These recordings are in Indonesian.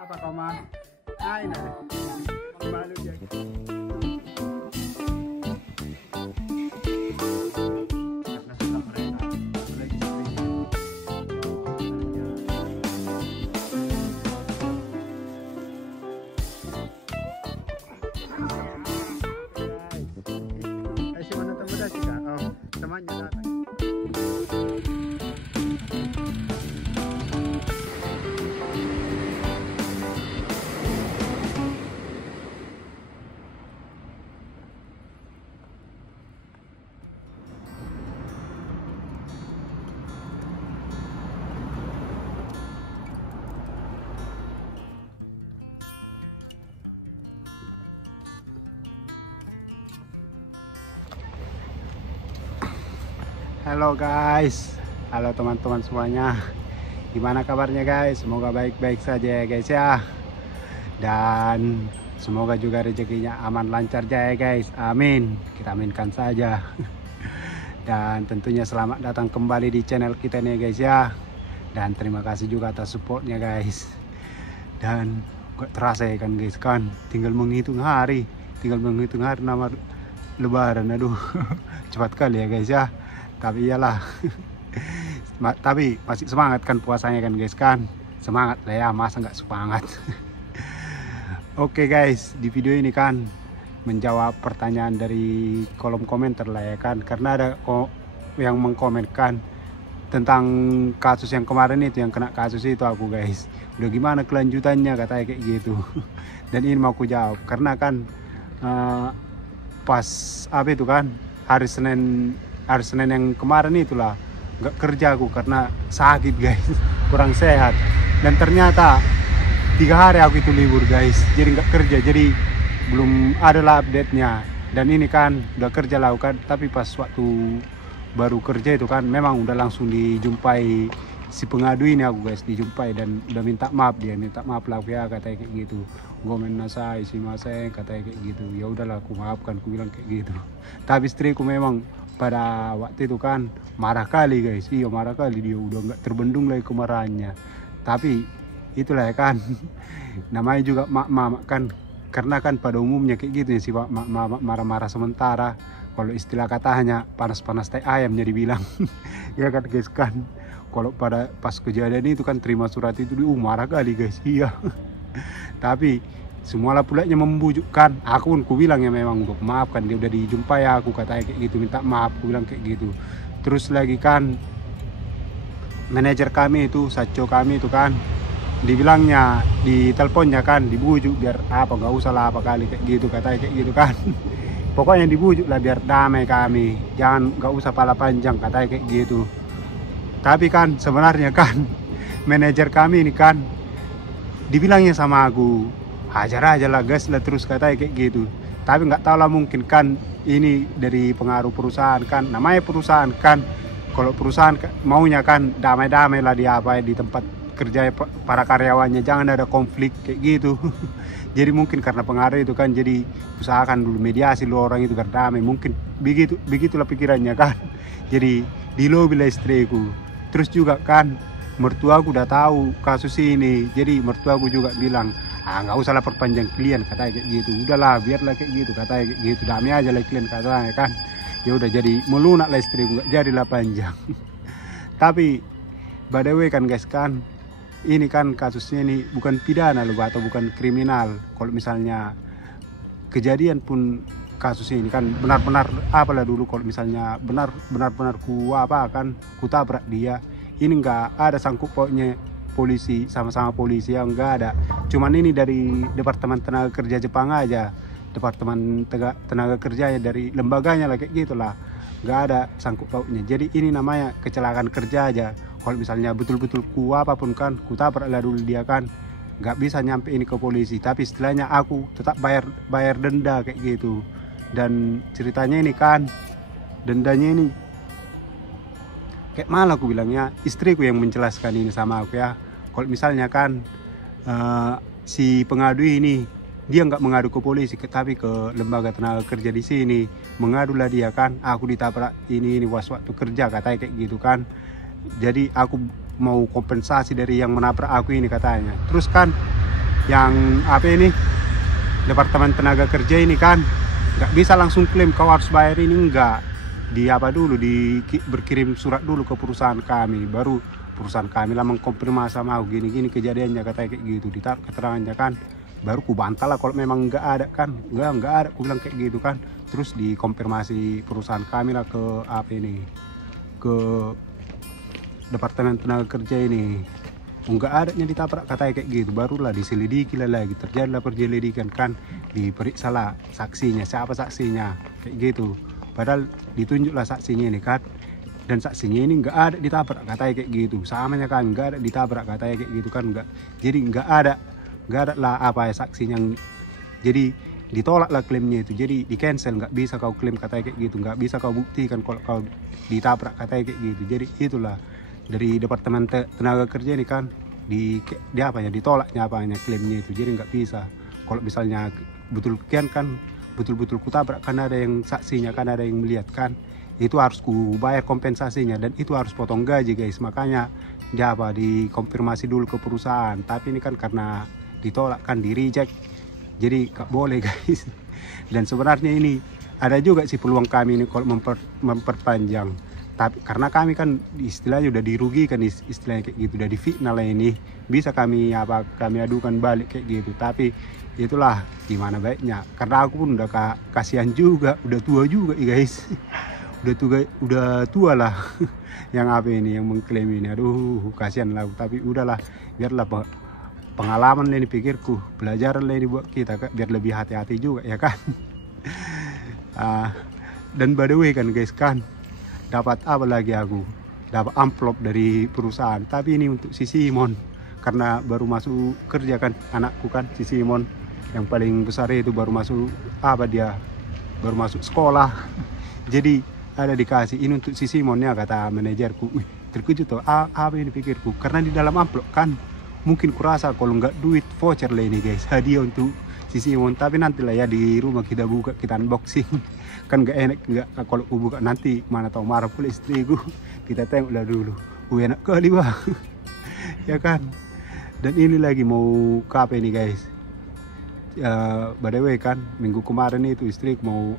Apa kau mah? Hai nah. Malu dia. Karena sudah mereka lagi si mana teman dah sih kak? Oh, temannya datang. Halo guys, halo teman-teman semuanya. Gimana kabarnya guys? Semoga baik-baik saja ya guys ya. Dan semoga juga rezekinya aman lancar aja ya guys. Amin. Kita aminkan saja. Dan tentunya selamat datang kembali di channel kita nih guys ya. Dan terima kasih juga atas supportnya guys. Dan gak terasa ya kan guys kan. Tinggal menghitung hari nama Lebaran. Aduh, cepat kali ya guys ya. Tapi iyalah. Tapi masih semangat kan puasanya kan guys kan. Semangat lah ya, masa nggak semangat. Oke guys, di video ini kan menjawab pertanyaan dari kolom komentar lah ya kan. Karena ada yang mengkomenkan tentang kasus yang kemarin itu, yang kena kasus itu aku guys. Udah gimana kelanjutannya katanya kayak gitu. Dan ini mau aku jawab karena kan pas apa itu kan hari Senin yang kemarin itulah nggak kerja aku karena sakit guys, kurang sehat. Dan ternyata 3 hari aku itu libur guys, jadi nggak kerja, jadi belum ada lah update nya. Dan ini kan udah kerja lah kan, tapi pas waktu baru kerja itu kan memang udah langsung dijumpai si pengadu ini aku guys, dijumpai dan udah minta maaf. Dia minta maaf lah ya katanya kayak gitu. Gomen nasai si maseng katanya kayak gitu. Ya udahlah aku maafkan, aku bilang kayak gitu. Tapi istriku memang pada waktu itu kan marah kali guys. Iya marah kali, dia udah nggak terbendung lagi kemarahannya. Tapi itulah ya kan. Namanya juga mak kan, karena kan pada umumnya kayak gitu ya, si mak marah-marah sementara. Kalau istilah katanya panas-panas tai ayamnya dibilang. Ya kan guys kan. Kalau pada pas kejadian itu kan terima surat itu dia marah kali guys. Iya. Tapi semualah pulanya membujukkan aku pun, ku bilang ya memang untuk maafkan, dia udah dijumpai aku katanya kayak gitu, minta maaf, ku bilang kayak gitu. Terus lagi kan manajer kami itu, Saco kami itu kan dibilangnya di teleponnya kan dibujuk biar apa nggak usah lah apa kali kayak gitu katanya kayak gitu kan. Pokoknya dibujuk lah biar damai kami, jangan nggak usah pala panjang katanya kayak gitu. Tapi kan sebenarnya kan manajer kami ini kan dibilangnya sama aku hajar aja lah gas lah terus katanya kayak gitu. Tapi nggak tahu lah, mungkin kan ini dari pengaruh perusahaan kan, namanya perusahaan kan, kalau perusahaan maunya kan damai-damai lah di apa di tempat kerja para karyawannya, jangan ada konflik kayak gitu. Jadi mungkin karena pengaruh itu kan, jadi usahakan dulu mediasi lu orang itu berdamai, mungkin begitulah pikirannya kan. Jadi di lobi lah istriku. Terus juga kan mertuaku udah tahu kasus ini, jadi mertuaku juga bilang nggak usah lah perpanjang klien katanya kayak gitu, udahlah biarlah kayak gitu katanya kayak gitu, damai aja lah klien katanya kan. Ya udah jadi melunak lah istriku, nggak jadilah panjang. Tapi by the way kan guys kan, ini kan kasusnya ini bukan pidana loh atau bukan kriminal. Kalau misalnya kejadian pun kasus ini kan benar-benar apalah dulu, kalau misalnya benar-benar ku tabrak dia, ini nggak ada sangkut pautnya polisi, sama-sama polisi yang nggak ada. Cuman ini dari Departemen Tenaga Kerja Jepang aja, Departemen Tenaga Kerjanya dari lembaganya lah kayak gitulah, nggak ada sangkut pautnya. Jadi ini namanya kecelakaan kerja aja. Kalau misalnya betul-betul apapun kan, ku tabrak lah dulu dia kan, nggak bisa nyampe ini ke polisi. Tapi istilahnya aku tetap bayar denda kayak gitu. Dan ceritanya ini kan, dendanya ini kayak malah aku bilangnya istriku yang menjelaskan ini sama aku ya. Kalau misalnya kan si pengadu ini dia nggak mengadu ke polisi, tapi ke lembaga tenaga kerja di sini, mengadulah dia kan, aku ditabrak ini waktu kerja katanya kayak gitu kan. Jadi aku mau kompensasi dari yang menabrak aku ini katanya. Terus kan yang apa ini, Departemen Tenaga Kerja ini kan nggak bisa langsung klaim kau harus bayar ini, enggak. Di apa dulu, berkirim surat dulu ke perusahaan kami, baru perusahaan kami lah mengkonfirmasi sama aku gini-gini kejadiannya, katanya kayak gitu, ditaruh keterangannya kan, baru ku bantah lah kalau memang nggak ada kan, nggak ada, ku bilang kayak gitu kan. Terus dikonfirmasi perusahaan kami lah ke apa ini, ke Departemen Tenaga Kerja ini, nggak adanya ditabrak, katanya kayak gitu. Barulah diselidiki lah lagi, terjadilah penyelidikan kan, diperiksa lah saksinya, siapa saksinya kayak gitu. Padahal ditunjuklah saksinya ini kan, dan saksinya ini nggak ada ditabrak, katanya kayak gitu. Samanya kan nggak ada ditabrak, katanya kayak gitu kan, nggak. Jadi nggak ada lah apa ya saksinya. Jadi ditolak lah klaimnya itu, jadi di cancel, nggak bisa kau klaim, katanya kayak gitu, nggak bisa kau buktikan kalau kau ditabrak, katanya kayak gitu. Jadi itulah dari Departemen Tenaga Kerja ini kan di apa ya, ditolaknya apanya klaimnya itu, jadi nggak bisa. Kalau misalnya betul kan betul-betul kutabrak kan, ada yang saksinya kan, ada yang melihat kan, itu harus ku bayar kompensasinya, dan itu harus potong gaji guys. Makanya dia apa, dikonfirmasi dulu ke perusahaan, tapi ini kan karena ditolak kan, di reject, jadi gak boleh guys. Dan sebenarnya ini ada juga sih peluang kami ini kalau memperpanjang, tapi karena kami kan istilahnya udah dirugikan, istilahnya kayak gitu, udah difitnah lah ini, bisa kami adukan balik kayak gitu. Tapi itulah gimana baiknya, karena aku pun udah kasihan juga, udah tua juga guys. udah tua lah yang apa ini, yang mengklaim ini, aduh kasihan lah. Tapi udahlah, biarlah pengalaman lah ini, pikirku pelajaran lah ini buat kita, biar lebih hati-hati juga ya kan. Dan by the way kan guys, kan dapat apa lagi, aku dapat amplop dari perusahaan, tapi ini untuk si Simon, karena baru masuk kerja kan anakku kan, si Simon yang paling besar itu baru masuk baru masuk sekolah. Jadi ada dikasih ini untuk si Simon ya, kata manajerku. Wih, terkejut tuh, apa ini pikirku, karena di dalam amplop kan, mungkin kurasa kalau nggak duit voucher lah ini guys, hadiah untuk si Simon. Tapi nantilah ya di rumah kita buka, kita unboxing. Kan nggak enak, nggak kalau aku buka nanti mana tahu marah pula istriku. Kita tengok lah dulu, enak kali wah. Ya kan. Dan ini lagi mau kape ini guys, by the way kan, minggu kemarin itu istri mau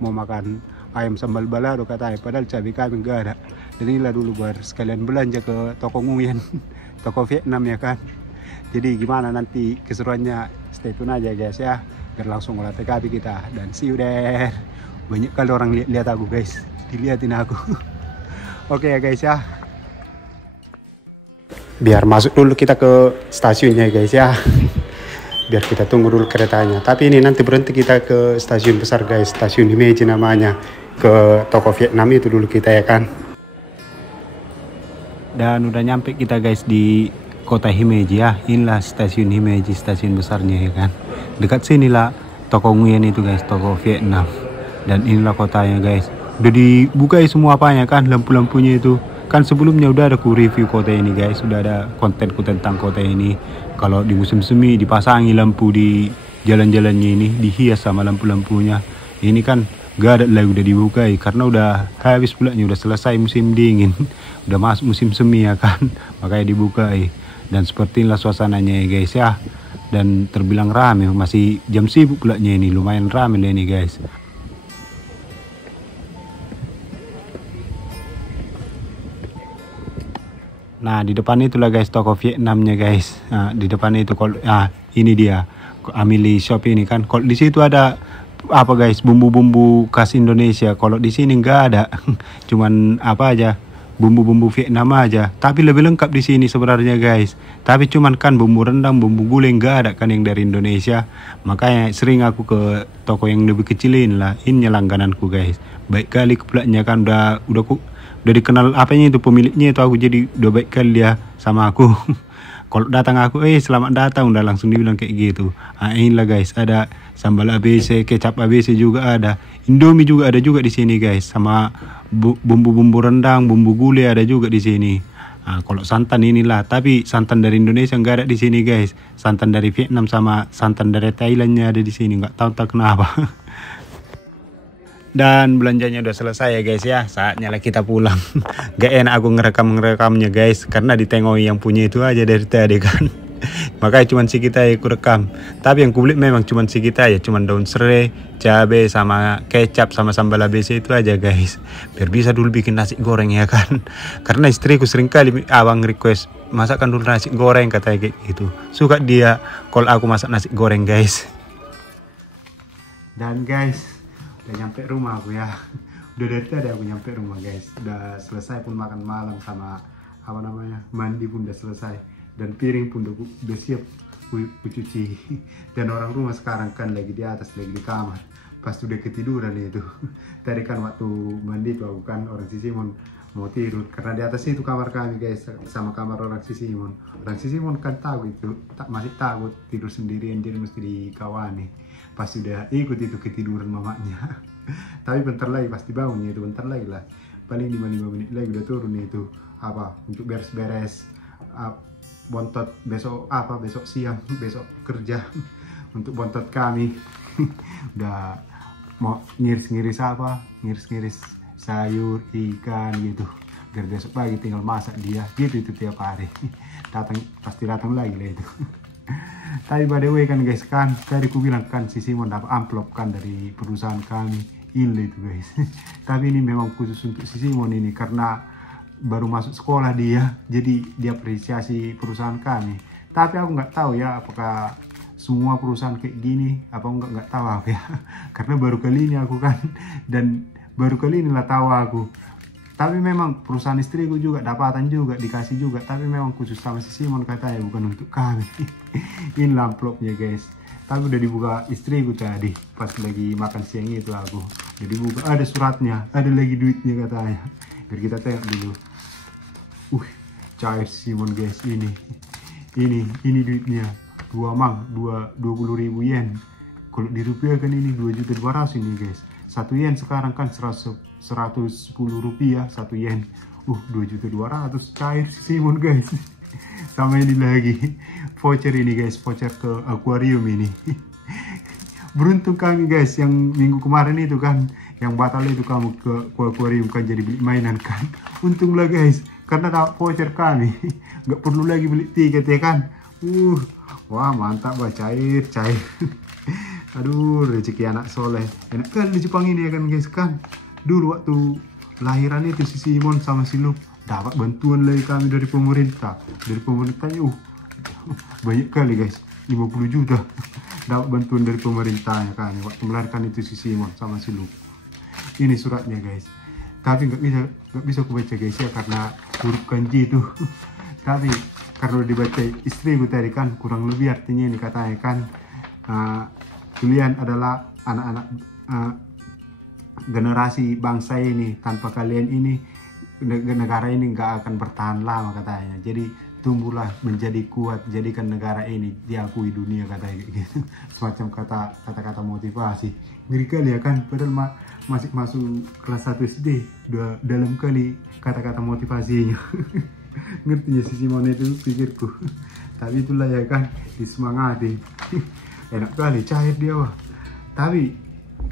mau makan ayam sambal balado katanya, padahal cabai kami nggak ada. Dan inilah dulu buat sekalian belanja ke toko Nguyen, toko Vietnam ya kan. Jadi gimana nanti keseruannya, stay tune aja guys ya, biar langsung olah TKP kita. Dan see you there. Banyak kali orang lihat aku guys, dilihatin aku. Oke ya guys ya, biar masuk dulu kita ke stasiunnya guys ya, biar kita tunggu dulu keretanya. Tapi ini nanti berhenti kita ke stasiun besar guys, stasiun Himeji namanya, ke toko Vietnam itu dulu kita ya kan. Dan udah nyampe kita guys di kota Himeji ya. Inilah stasiun Himeji, stasiun besarnya ya kan. Dekat sini lah toko Nguyen itu guys, toko Vietnam. Dan inilah kotanya guys, udah dibuka semua apanya kan, lampu-lampunya itu kan. Sebelumnya udah ada ku review kota ini guys, sudah ada kontenku tentang kota ini. Kalau di musim semi dipasangi lampu di jalan-jalannya ini, dihias sama lampu-lampunya. Ini kan gak ada lagi, udah dibuka karena udah habis pulanya, udah selesai musim dingin. Udah masuk musim semi ya kan, makanya dibuka. Dan seperti inilah suasananya ya guys ya. Dan terbilang rame, masih jam sibuk pulanya ini, lumayan rame lah ini guys. Nah di depan itulah guys toko Vietnamnya guys. Nah, di depan itu kalau ini dia Amili Shop ini kan. Kalau di situ ada apa guys, bumbu-bumbu khas Indonesia. Kalau di sini nggak ada, cuman apa aja, bumbu-bumbu Vietnam aja. Tapi lebih lengkap di sini sebenarnya guys. Tapi cuman kan bumbu rendang, bumbu gulai nggak ada kan yang dari Indonesia. Makanya sering aku ke toko yang lebih kecilin lah. Ini langgananku guys. Baik kali kepulanya kan, udah dikenal apanya itu pemiliknya itu, aku jadi udah baik kali dia sama aku. Kalau datang aku selamat datang, udah langsung dibilang kayak gitu. Inilah guys, ada sambal ABC, kecap ABC juga ada, Indomie juga ada juga di sini guys, sama bumbu-bumbu rendang, bumbu gulai ada juga di sini. Kalau santan inilah, tapi santan dari Indonesia nggak ada di sini guys. Santan dari Vietnam sama santan dari Thailandnya ada di sini, nggak tahu tak kenapa. Dan belanjanya udah selesai ya guys ya, saatnya lah kita pulang. Gak enak aku ngerekamnya guys, karena ditengoki yang punya itu aja dari tadi kan. Makanya cuman sedikit aja aku rekam. Tapi yang kubeli memang cuman sedikit aja, cuman daun serai, cabai sama kecap sama sambal ABC itu aja guys. Biar bisa dulu bikin nasi goreng ya kan. Karena istriku sering kali abang request masakan dulu nasi goreng katanya kayak gitu. Suka dia kalau aku masak nasi goreng guys. Dan guys, udah nyampe rumah aku ya. Udah dari tadi aku nyampe rumah guys. Udah selesai pun makan malam sama apa namanya, mandi pun udah selesai. Dan piring pun udah siap ku cuci. Dan orang rumah sekarang kan lagi di atas, lagi di kamar. Pas udah ketiduran itu. Tadi kan waktu mandi tuh aku kan orang si Simon mau tidur. Karena di atas itu kamar kami guys, sama kamar orang si Simon. Orang si Simon kan tahu itu, masih takut tidur sendirian, jadi mesti dikawani. Pas udah ikut itu ketiduran mamanya. Tapi bentar lagi pasti bangun itu, bentar lagi lah. Paling 5 menit lagi udah turun itu. Apa, untuk beres-beres bontot besok siang besok kerja untuk bontot kami. Udah mau ngiris-ngiris sayur ikan gitu biar besok pagi tinggal masak dia gitu itu tiap hari. Pasti datang lagi lah itu. Tapi by the way kan guys, kan tadi ku bilang kan si Simon dapat amplop kan dari perusahaan kami ini itu guys. Tapi ini memang khusus untuk si Simon ini karena baru masuk sekolah dia, jadi dia apresiasi perusahaan kami. Tapi aku nggak tahu ya apakah semua perusahaan kayak gini apa nggak tahu aku ya. Karena baru kali ini aku kan, dan baru kali inilah tahu aku. Tapi memang perusahaan istriku juga dapatan juga dikasih juga, tapi memang khusus sama si Simon katanya, bukan untuk kami. Ini amplopnya guys. Tapi udah dibuka istriku tadi pas lagi makan siang itu aku. Jadi buka, ada suratnya, ada lagi duitnya katanya. Biar kita tengok dulu. Cair Simon guys, ini duitnya 20.000 yen. Kalau dirupiahkan ini 2.200.000 ini guys. 1 yen sekarang kan 110 rupiah 1 yen. 2.200.000 cair Simon guys. Sama ini lagi voucher ini guys, voucher ke akuarium ini. Beruntung kami guys yang minggu kemarin itu kan, yang batal itu kamu ke akuarium kan, jadi beli mainan kan. Untunglah guys, karena dapat voucher kami, nggak perlu lagi beli tiket ya kan. Wah mantap bah, cair. Aduh, rezeki anak soleh. Enak kan di Jepang ini ya kan guys kan. Dulu waktu lahiran itu si Simon sama si Luke dapat bantuan lagi kami dari pemerintah. Dari pemerintahnya banyak kali guys, 50 juta. Dapat bantuan dari pemerintahnya kan waktu melahirkan itu si Simon sama si Luke. Ini suratnya guys. Tapi nggak bisa aku baca guys ya karena huruf kanji itu. Tapi karena udah dibaca istriku tadi kan, kurang lebih artinya ini katanya kan, kalian adalah anak-anak generasi bangsa ini, tanpa kalian ini negara ini nggak akan bertahan lama katanya. Jadi tumbuhlah menjadi kuat, jadikan negara ini diakui dunia katanya gitu. Semacam kata-kata motivasi. Ngeri kali ya kan, padahal masih masuk kelas 1 SD udah dalam kali kata-kata motivasinya. Ngertinya si Simon itu pikirku. Tapi itulah ya kan, disemangati. Enak kali, cair dia wah. Tapi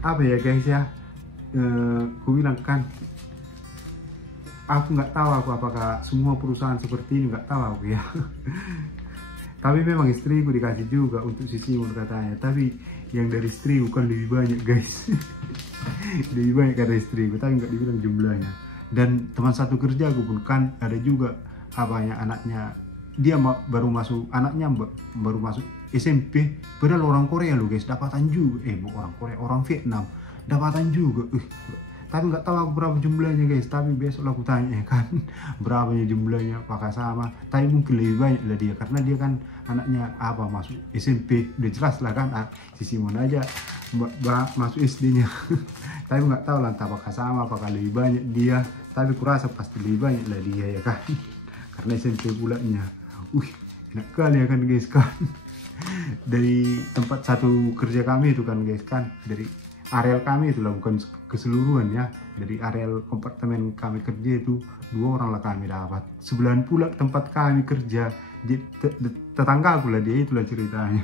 apa ya guys ya, ku bilang kan, aku nggak tahu aku apakah semua perusahaan seperti ini, nggak tahu aku ya. Tapi memang istriku dikasih juga untuk si Simon katanya. Tapi yang dari istriku kan lebih banyak guys. Lebih banyak dari istriku, tapi nggak dibilang jumlahnya. Dan teman satu kerja aku pun kan ada juga apanya, anaknya dia baru masuk SMP, padahal orang Korea loh guys, dapatan juga. Orang Korea, orang Vietnam dapatan juga. Tapi nggak tahu aku berapa jumlahnya guys. Tapi besok aku tanya kan berapa jumlahnya, apakah sama. Tapi mungkin lebih banyak lah dia, karena dia kan anaknya masuk SMP, udah jelas lah kan. Si Simon aja masuk SD-nya. Tapi nggak tahu lah apakah sama, apakah lebih banyak dia. Tapi kurasa pasti lebih banyak lah dia ya kan, karena SMP pulanya. Enak kali ya kan guys kan. Dari tempat satu kerja kami itu kan guys kan, dari areal kami itu lah, bukan keseluruhan ya, dari areal kompartemen kami kerja itu 2 orang lah kami dapat. Sebelahan pula tempat kami kerja, tetangga aku lah dia, itulah ceritanya.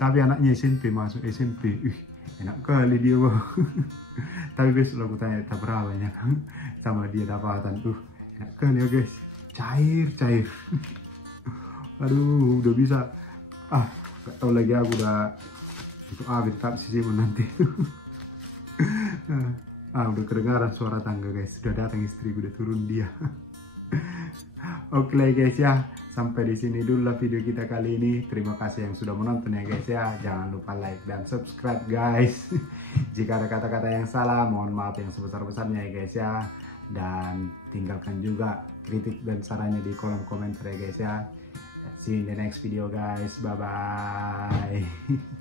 Tapi anaknya SMP, masuk SMP. Enak kali dia wah. Tapi besok aku tanya tak berapa ya sama dia dapatan. Enak kali ya guys, cair. Aduh, udah bisa. Gak tau lagi aku udah itu bentar sih nanti. Udah kedengaran suara tangga guys. Sudah datang istriku, udah turun dia. Oke guys ya, sampai di sini dulu lah video kita kali ini. Terima kasih yang sudah menonton ya guys ya. Jangan lupa like dan subscribe guys. Jika ada kata-kata yang salah, mohon maaf yang sebesar-besarnya ya guys ya. Dan tinggalkan juga kritik dan sarannya di kolom komentar ya guys ya. See you in the next video guys. Bye bye.